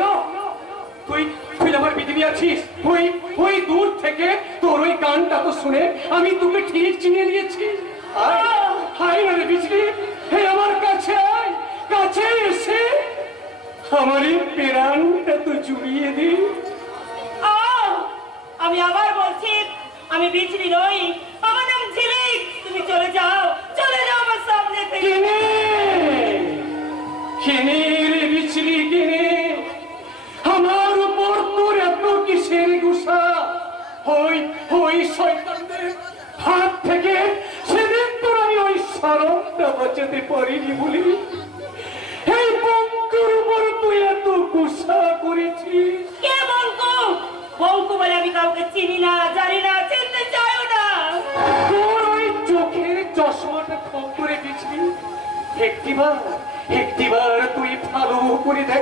না, তুই তুই আমার পৃথিবী আছিস। ওই ওই দূর থেকে তোর ওই গানটা তো শুনে আমি তোকে ঠিক চিনে নিয়েছি। হাই না রে বিজলি, হে আমার কাছে আয়, কাছে এসে আমার এই প্রাণটা তো জুড়িয়ে দে। আমি আবার বলছি, আমি বিজলি নই, আমার নাম ঝিলিক। তুমি চলে যাও আমার সামনে থেকে। কেনে কেনে রে বিজলি, কেনে আমার উপর তোর এত কিসের গুসা? ওই ওই শয়তানদের হাত থেকে সেদিন তোর আমি ওই শরণটা বাঁচাতে পারিনি বলি এই বঙ্কুর উপর তুই এত গুসা করেছিস। কে বঙ্কু? বঙ্কু বলে আমি কাউকে চিনি না, জানি না, চিনতে চাইও না। তোর ওই চোখের চশমাটা খপ করে দিচ্ছি। একটিবার তুই ভালো করে দেখ।